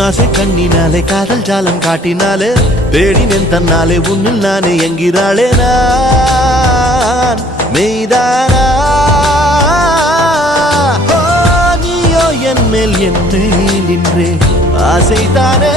உன்னாசை கண்ணினாலே காதல் ஜாலம் காட்டினாலே தேடினேன் தன்னாலே உன்னில் நானே என்கிறாளே நான் மெய்தானா நீயோ என் மேல் நின்றே ஆசைதானே